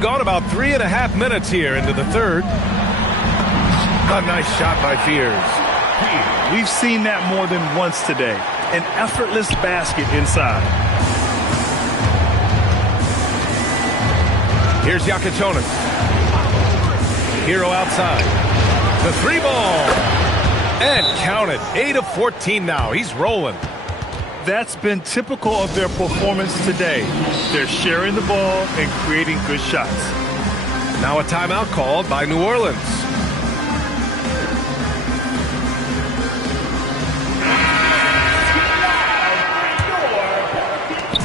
We've gone about 3.5 minutes here into the third. A nice shot by Fears. We've seen that more than once today. An effortless basket inside. Here's Yakachonis. Hero outside. The three ball. And count it. 8 of 14 now. He's rolling. That's been typical of their performance today. They're sharing the ball and creating good shots. Now a timeout called by New Orleans.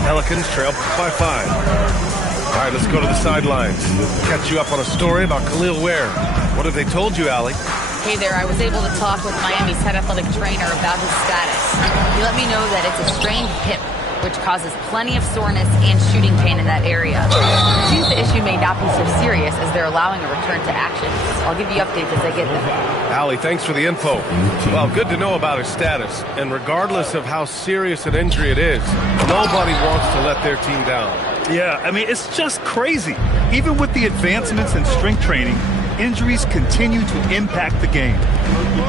Pelicans trail by 5. All right, let's go to the sidelines. Catch you up on a story about Khalil Ware. What have they told you, Allie? Hey there, I was able to talk with Miami's head athletic trainer about his status. He let me know that it's a strained hip, which causes plenty of soreness and shooting pain in that area. It seems the issue may not be so serious as they're allowing a return to action. I'll give you updates as I get them. Allie, thanks for the info. Well, good to know about his status. And regardless of how serious an injury it is, nobody wants to let their team down. Yeah, I mean, it's just crazy. Even with the advancements in strength training, injuries continue to impact the game.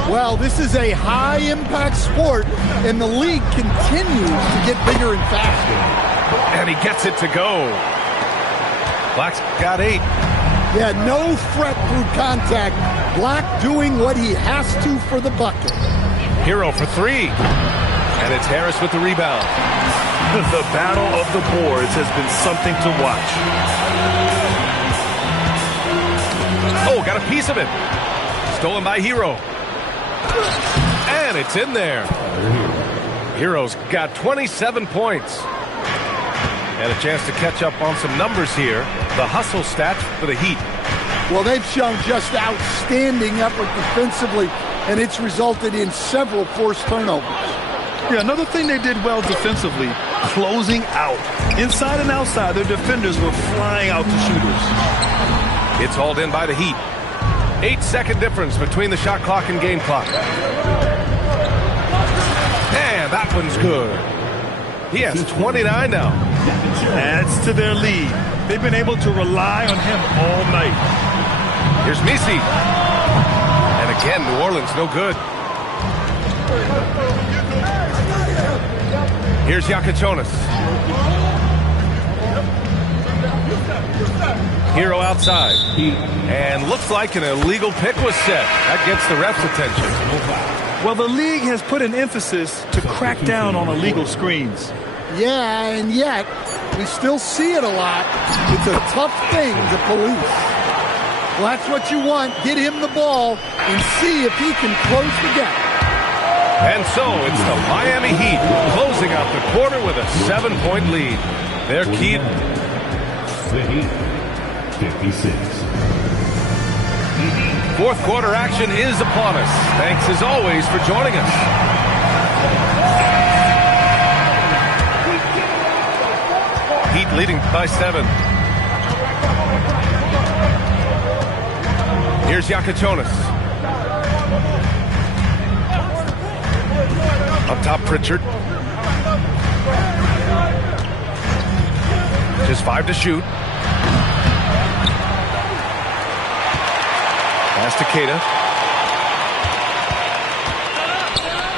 Well, this is a high-impact sport, and the league continues to get bigger and faster. And he gets it to go. Black's got 8. Yeah, no threat through contact. Black doing what he has to for the bucket. Hero for 3. And it's Harris with the rebound. The battle of the boards has been something to watch. Oh, got a piece of it. Stolen by Hero. And it's in there. Hero's got 27 points. And a chance to catch up on some numbers here. The hustle stats for the Heat. Well, they've shown just outstanding effort defensively, and it's resulted in several forced turnovers. Yeah, another thing they did well defensively, closing out. Inside and outside, their defenders were flying out to shooters. It's hauled in by the Heat. 8-second difference between the shot clock and game clock. And that one's good. He has 29 now. Adds to their lead. They've been able to rely on him all night. Here's Misi. And again, New Orleans no good. Here's Yakachonis. Hero outside. And looks like an illegal pick was set. That gets the ref's attention. Well, the league has put an emphasis to crack down on illegal screens. Yeah, and yet, we still see it a lot. It's a tough thing to police. Well, that's what you want. Get him the ball and see if he can close the gap. And so it's the Miami Heat closing out the quarter with a 7-point lead. They're key. The Heat, 56. Fourth quarter action is upon us. Thanks as always for joining us. Heat leading by 7. Here's Yakachonis. Up top, Pritchard. Just 5 to shoot. Pass to Keita.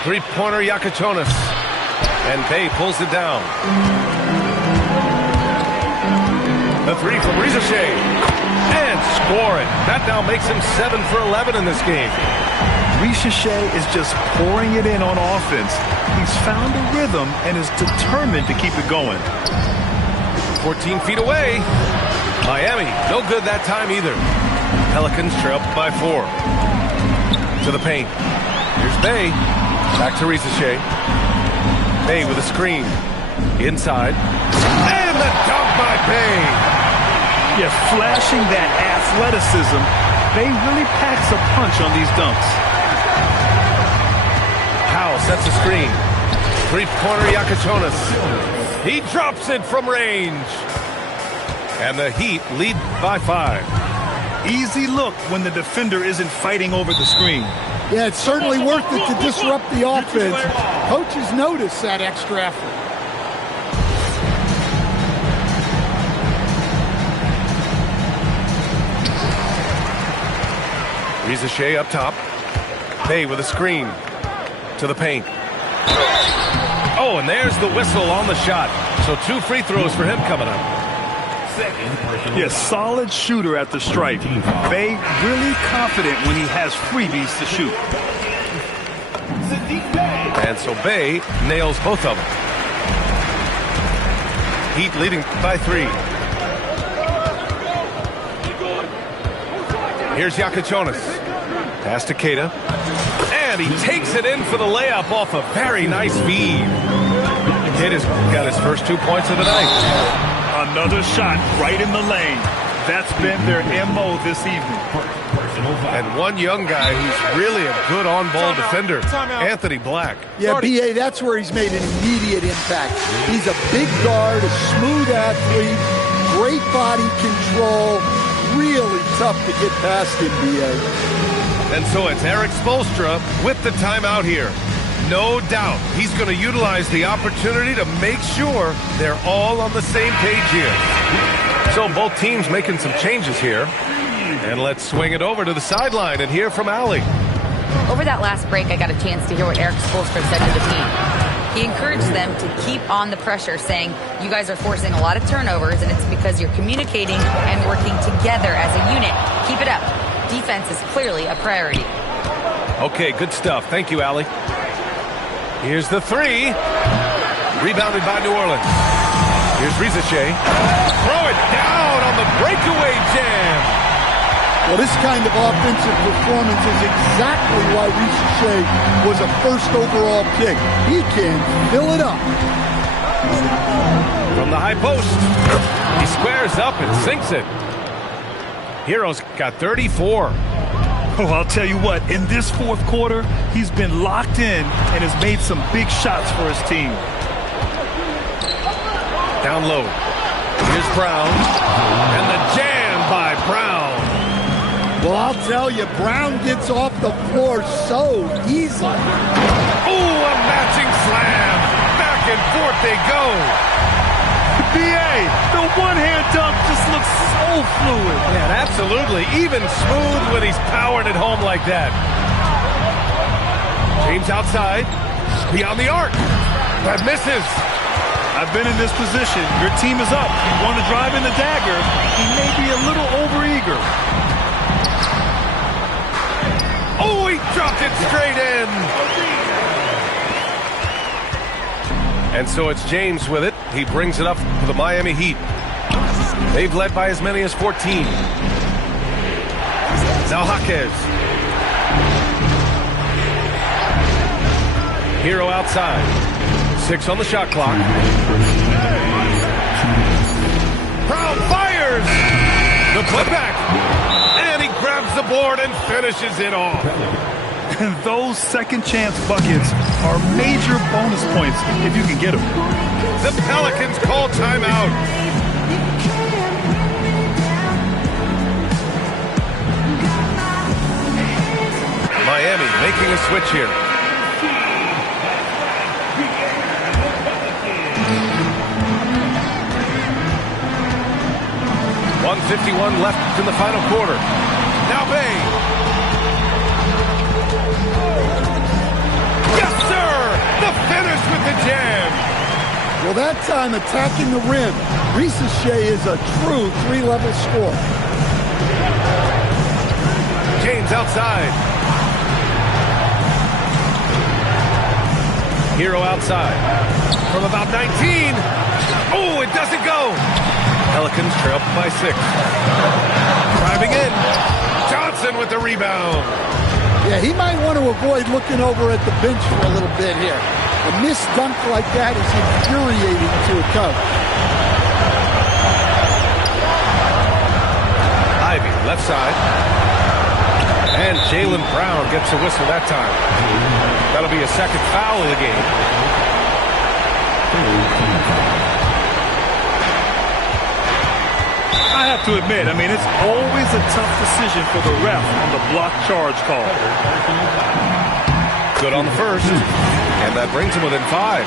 Three-pointer Yakachonis. And Bay pulls it down. The 3 from Rizashay. And score it. That now makes him 7 for 11 in this game. Rizashay is just pouring it in on offense. He's found a rhythm and is determined to keep it going. 14 feet away. Miami, no good that time either. Pelicans trail by 4. To the paint. Here's Bay. Back to Rizashay. Bay with a screen. Inside. And the dunk by Bay. Yeah, flashing that athleticism. Bay really packs a punch on these dunks. Powell sets a screen. Three-pointer Yakachonis. He drops it from range. And the Heat lead by 5. Easy look when the defender isn't fighting over the screen. Yeah, it's certainly worth it to disrupt the offense. Coaches notice that extra effort. Ricochet up top. Bay with a screen to the paint. Oh, and there's the whistle on the shot. So 2 free throws for him coming up. Yes, solid shooter at the stripe. Bay really confident when he has freebies to shoot. And so Bay nails both of them. Heat leading by 3. Here's Yakachonis. Pass to Keita. And he takes it in for the layup off a very nice feed. Keita's got his first 2 points of the night. Another shot right in the lane. That's been their MO this evening. And one young guy who's really a good on-ball defender, Anthony Black. Yeah, B.A., that's where he's made an immediate impact. He's a big guard, a smooth athlete, great body control, really tough to get past him, B.A. And so it's Eric Spoelstra with the timeout here. No doubt he's going to utilize the opportunity to make sure they're all on the same page here. So both teams making some changes here. And let's swing it over to the sideline and hear from Allie. Over that last break, I got a chance to hear what Eric Spoelstra said to the team. He encouraged them to keep on the pressure, saying, you guys are forcing a lot of turnovers, and it's because you're communicating and working together as a unit. Keep it up. Defense is clearly a priority. Okay, good stuff. Thank you, Allie. Here's the 3. Rebounded by New Orleans. Here's Ricochet. Throw it down on the breakaway jam. Well, this kind of offensive performance is exactly why Ricochet was a first overall pick. He can fill it up. From the high post, he squares up and sinks it. Hero's got 34. Oh, I'll tell you what, in this fourth quarter, he's been locked in and has made some big shots for his team. Down low. Here's Brown. And the jam by Brown. Well, I'll tell you, Brown gets off the floor so easily. Ooh, a matching slam. Back and forth they go. B.A., the one-hand dunk just looks so fluid. Yeah, absolutely. Even smooth when he's powering it home like that. James outside. Beyond the arc. That misses. I've been in this position. Your team is up. You want to drive in the dagger. He may be a little overeager. Oh, he dropped it straight in. And so it's James with it. He brings it up for the Miami Heat. They've led by as many as 14. Now Jaquez. Hero outside. 6 on the shot clock. Brown fires. The putback. And he grabs the board and finishes it off. And those second chance buckets are major bonus points if you can get them. The Pelicans call timeout. Miami making a switch here. .151 left in the final quarter. Now Bay. Yes, sir! The finish with the jam. Well, that time attacking the rim. Ricochet is a true 3-level scorer. James outside. Hero outside. From about 19. Oh, it doesn't go. Pelicans trail by 6. Driving in. Johnson with the rebound. Yeah, he might want to avoid looking over at the bench for a little bit here. A missed dunk like that is infuriating to a coach. Ivy, left side. And Jaylen Brown gets a whistle that time. That'll be a second foul of the game. I have to admit, it's always a tough decision for the ref on the block charge call. Good on the first, and that brings him within 5.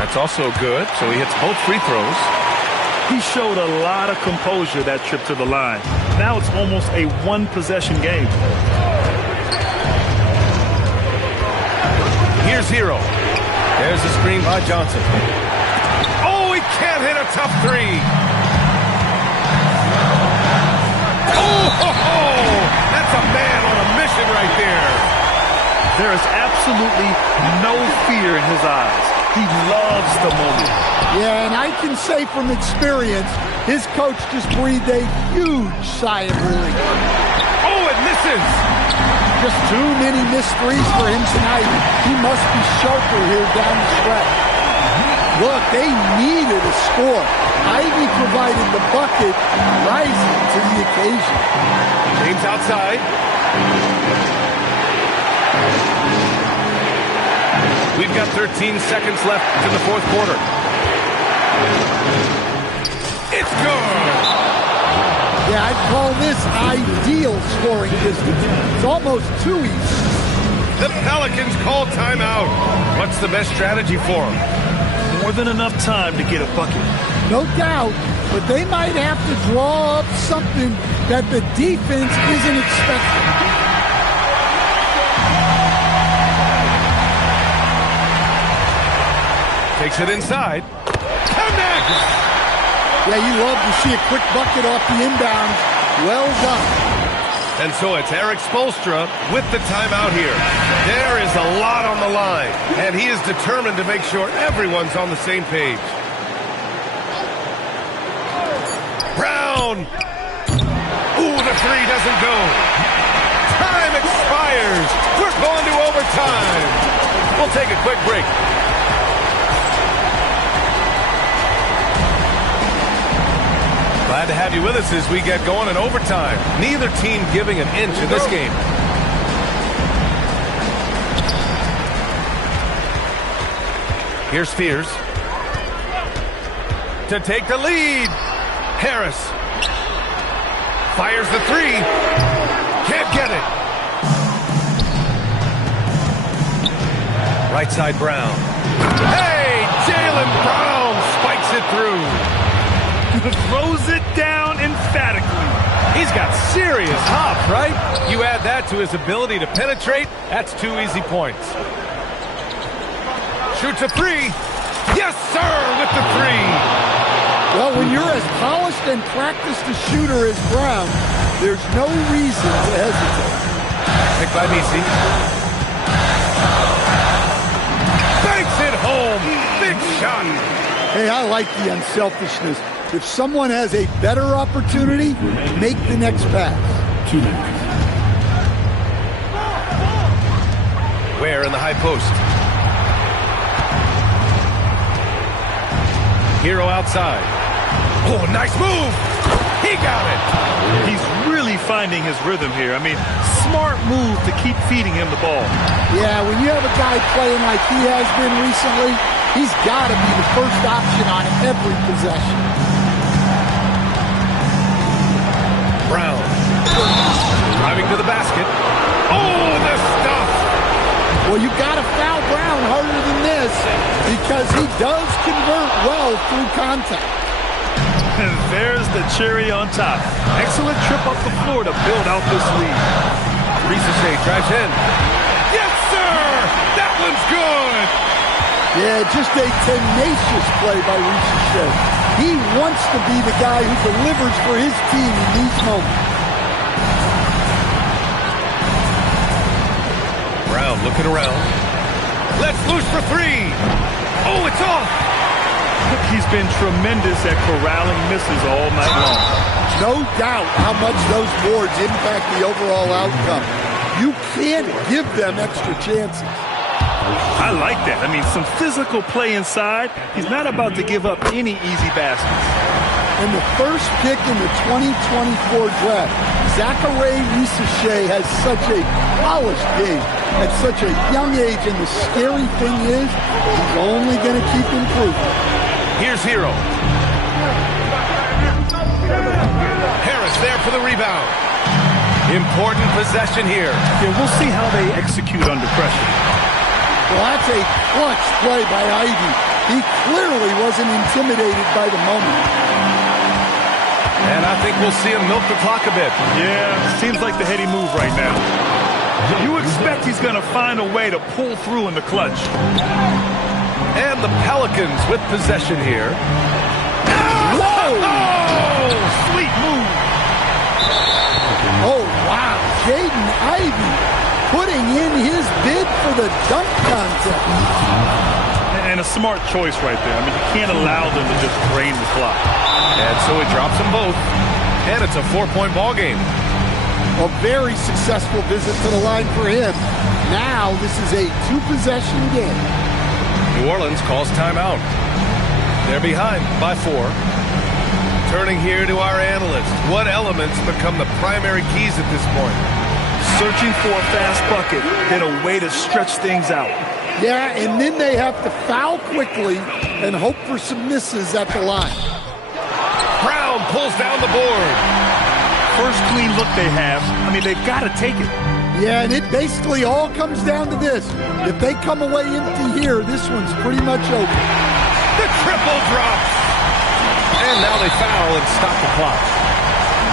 That's also good, so he hits both free throws. He showed a lot of composure that trip to the line. Now it's almost a one-possession game. Here's Hero. There's the screen by Johnson. Oh, he can't hit a tough three. Oh, that's a man on a mission right there. There is absolutely no fear in his eyes. He loves the moment. Yeah, and I can say from experience, his coach just breathed a huge sigh of relief. Oh, it misses. Just too many missed threes for him tonight. He must be sharper here down the stretch. Look, they needed a score. Ivy provided the bucket, rising to the occasion. James outside. We've got 13 seconds left in the fourth quarter. It's good. Yeah, I'd call this ideal scoring distance. It's almost too easy. The Pelicans call timeout. What's the best strategy for them? More than enough time to get a bucket. No doubt, but they might have to draw up something that the defense isn't expecting. Takes it inside. Connects! Yeah, you love to see a quick bucket off the inbounds. Well done. And so it's Eric Spoelstra with the timeout here. There is a lot on the line, and he is determined to make sure everyone's on the same page. Brown! Ooh, the three doesn't go. Time expires. We're going to overtime. We'll take a quick break. Glad to have you with us as we get going in overtime. Neither team giving an inch in this game. Here's Spears. To take the lead. Harris. Fires the three. Can't get it. Right side Brown. Hey, Jaylen Brown spikes it through. Throws it down emphatically. He's got serious hop, right? You add that to his ability to penetrate, that's 2 easy points. Shoots a three. Yes, sir, with the three. Well, when you're as polished and practiced a shooter as Brown, there's no reason to hesitate. Picked by Messi. Banks it home. Big shot. Hey, I like the unselfishness. If someone has a better opportunity, make the next pass. 2 minutes. Ware in the high post. Hero outside. Oh, nice move. He got it. He's really finding his rhythm here. I mean, smart move to keep feeding him the ball. Yeah, when you have a guy playing like he has been recently, he's got to be the first option on every possession. Brown. Driving to the basket. Oh, the stuff. Well, you got to foul Brown harder than this because he does convert well through contact. And there's the cherry on top. Excellent trip up the floor to build out this lead. Ricochet drives in. Yes, sir! That one's good! Yeah, just a tenacious play by Ricochet. He wants to be the guy who delivers for his team in these moments. Brown looking around. Let's loose for three. Oh, it's off. He's been tremendous at corralling misses all night long. No doubt how much those boards impact the overall outcome. You can't give them extra chances. I like that. I mean, some physical play inside. He's not about to give up any easy baskets. And the first pick in the 2024 draft, Zachary Ricochet has such a polished game at such a young age, and the scary thing is he's only going to keep improving. Here's Hero. Harris there for the rebound. Important possession here. Yeah, we'll see how they execute under pressure. Well, that's a clutch play by Ivy. He clearly wasn't intimidated by the moment. And I think we'll see him milk the clock a bit. Yeah, seems like the heady move right now. You expect he's going to find a way to pull through in the clutch. And the Pelicans with possession here. Whoa! Oh, sweet move. Oh, wow. Jaden Ivey putting in his bid for the dunk contest. And a smart choice right there. I mean, you can't allow them to just drain the clock. And so he drops them both. And it's a 4-point ball game. A very successful visit to the line for him. Now this is a 2-possession game. New Orleans calls timeout. They're behind by 4. Turning here to our analysts. What elements become the primary keys at this point? Searching for a fast bucket, then a way to stretch things out. Yeah, and then they have to foul quickly and hope for some misses at the line. Brown pulls down the board. First clean look they have. I mean, they've got to take it. Yeah, and it basically all comes down to this. If they come away empty here, this one's pretty much open. The triple drops. And now they foul and stop the clock.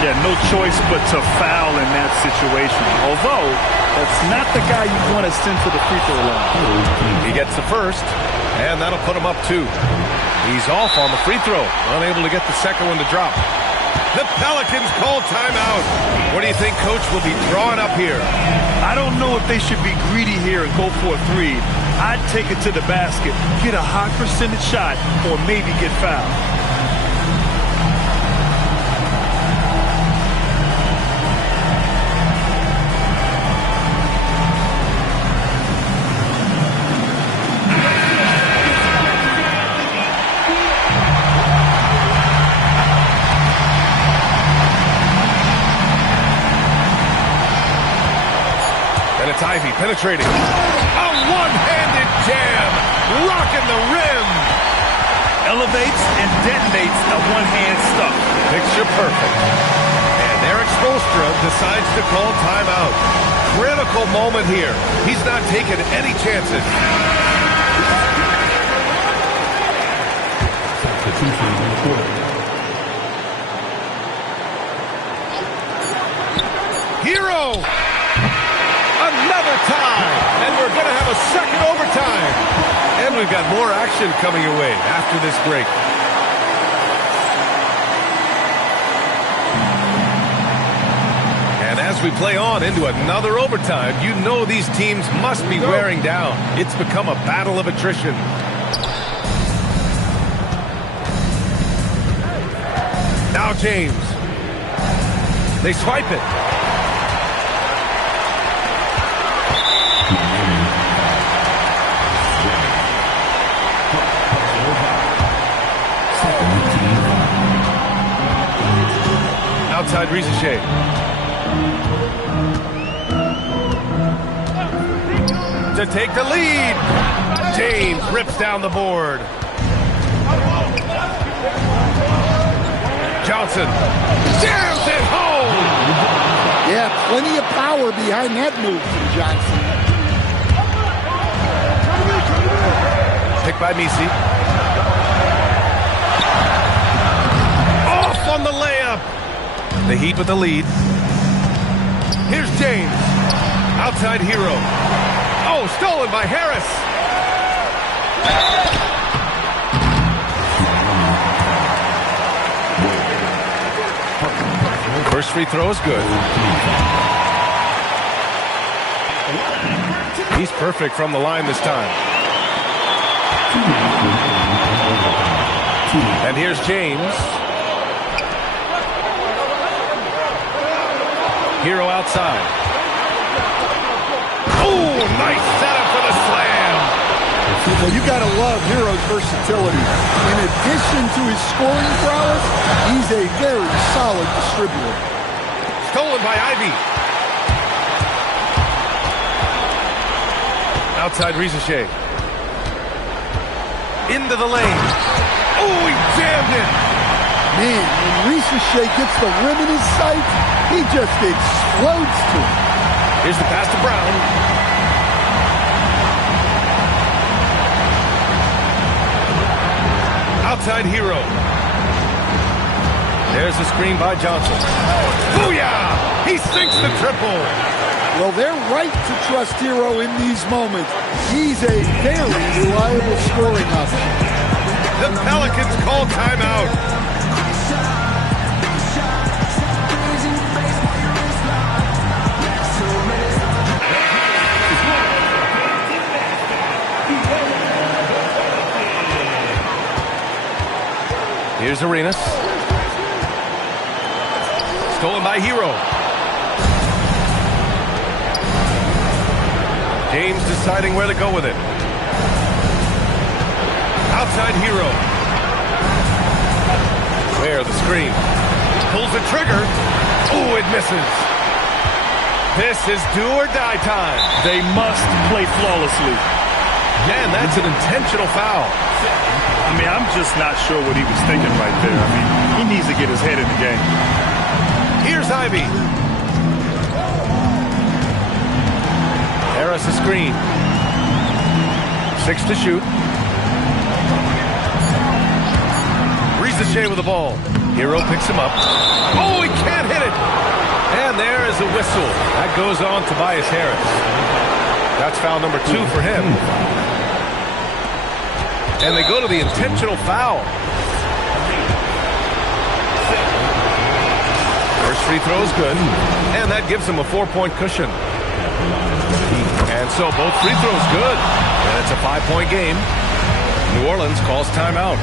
Yeah, no choice but to foul in that situation. Although, that's not the guy you want to send to the free throw line. He gets the first, and that'll put him up 2. He's off on the free throw, unable to get the second one to drop. The Pelicans call timeout. What do you think Coach will be drawing up here? I don't know if they should be greedy here and go for a 3. I'd take it to the basket, get a high percentage shot, or maybe get fouled. It's Ivey penetrating. A one-handed jam, rocking the rim. Elevates and detonates a one-hand stuff. Picture perfect. And Eric Spoelstra decides to call timeout. Critical moment here. He's not taking any chances. Substitution in the quarter. Hero! Another tie, and we're going to have a second overtime. And we've got more action coming your way after this break. And as we play on into another overtime, you know these teams must be wearing down. It's become a battle of attrition. Now James. They swipe it. Outside Rizachet. To take the lead. James rips down the board. Johnson jams it home. Yeah, plenty of power behind that move from Johnson. Picked by Misi. Off on the layup. The Heat with the lead. Here's James. Outside Hero. Oh, stolen by Harris. First free throw is good. He's perfect from the line this time. And here's James. Hero outside. Oh, nice setup for the slam. Well, you got to love Hero's versatility. In addition to his scoring prowess, he's a very solid distributor. Stolen by Ivey. Outside Rizachet. Into the lane. Oh, he jammed it. Man, when Rizachet gets the rim in his sights, he just explodes to it. Here's the pass to Brown. Outside Hero. There's the screen by Johnson. Booyah! He sinks the triple. Well, they're right to trust Hero in these moments. He's a very reliable scoring option. The Pelicans call timeout. Here's Arenas. Stolen by Hero. James deciding where to go with it. Outside Hero. Where the screen. Pulls the trigger. Oh, it misses. This is do or die time. They must play flawlessly. Man, that's an intentional foul. I mean, I'm just not sure what he was thinking right there. I mean, he needs to get his head in the game. Here's Ivy. Harris a screen. 6 to shoot. Rizachet with the ball. Hero picks him up. Oh, he can't hit it. And there is a whistle. That goes on Tobias Harris. That's foul number 2 for him. And they go to the intentional foul. First free throw is good. And that gives them a 4-point cushion. And so both free throws good. And it's a 5-point game. New Orleans calls timeout.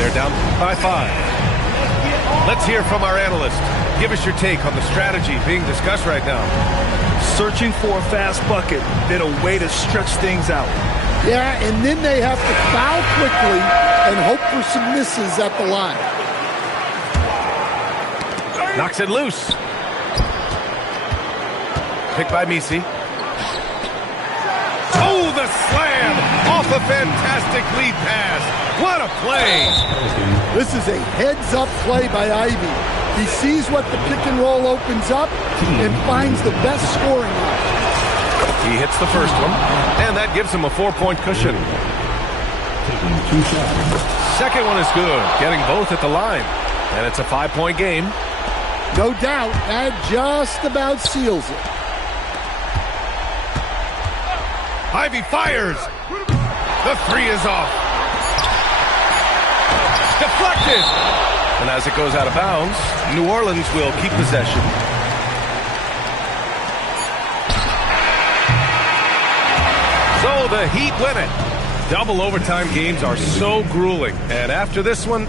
They're down by 5. Let's hear from our analyst. Give us your take on the strategy being discussed right now. Searching for a fast bucket, then a way to stretch things out. Yeah, and then they have to foul quickly and hope for some misses at the line. Knocks it loose. Picked by Misi. Oh, the slam off a fantastic lead pass. What a play. This is a heads-up play by Ivy. He sees what the pick and roll opens up and finds the best scoring option. He hits the first one, and that gives him a 4-point cushion. Taking 2 shots. Second one is good, getting both at the line. And it's a 5-point game. No doubt, that just about seals it. Ivy fires. The 3 is off. Deflected. And as it goes out of bounds, New Orleans will keep possession. So the Heat win it. Double overtime games are so grueling. And after this one,